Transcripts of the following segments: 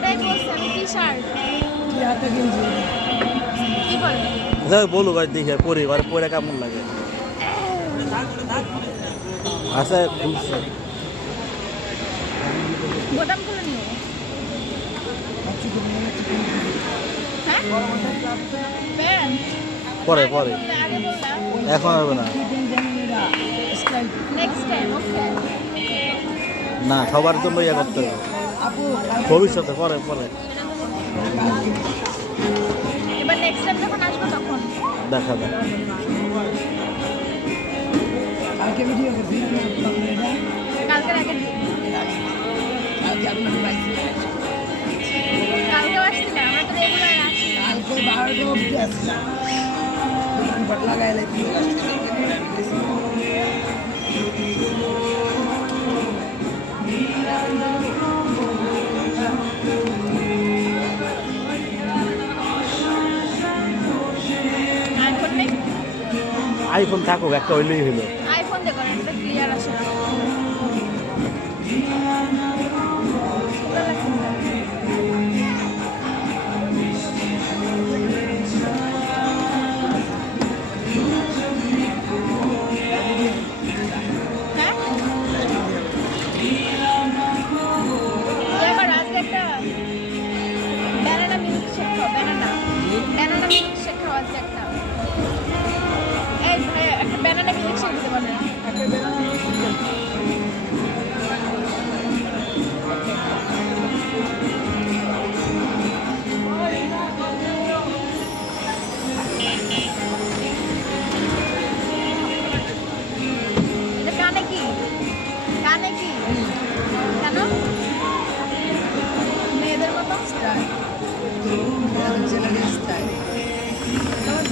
ওটাই বলছি আমি টি শার্ট কি হাতে কিনছি কি বলে যাই বলো ভাই দেখে পরে ঘরে পরে কেমন লাগে। আচ্ছা খুলছে। বোতাম খুলে নিও। হ্যাঁ? পরে পরে। এখন হবে না। না সবার জন্য ইয়ে করতে হবে। ভবিষ্যতে পরে পরে। দেখা যাক। কালকে ভিডিও করছি না আপনার এটা কালকে আপনার পাইছি কালকেও আসছিলে আমরা তো রেগুলার আসি। কালকে বারোটা অব্দি আসছিলাম দোকানপাট লাগাই আইফোন থাকুক একটা হইলেই হলো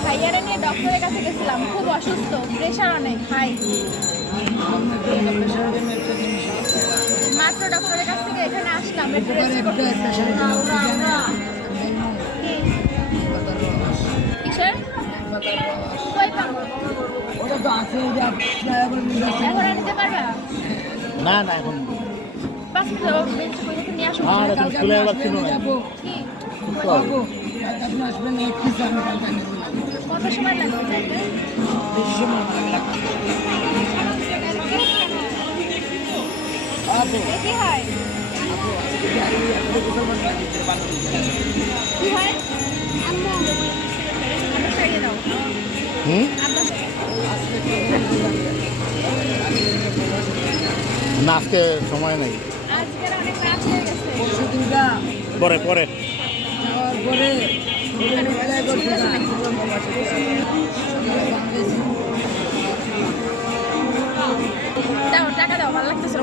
ভাইয়ারা নিয়ে ডক্টরের কাছে গেছিলাম খুব অসুস্থ প্রেশার অনেক হাই। মাত্র ডক্টরের কাছ থেকে এখানে আসলাম? কিসের? কই পাবো ওটা তো আছে ওই যে ফ্লাইওভার ব্রিজ আছে এখন আনতে পারবা? না না এখন কত সময় লাগবে কি হয়। কি হয়? না আজকে সময় নেই। পরে পরে। টাকা দাও ভালো লাগতেছে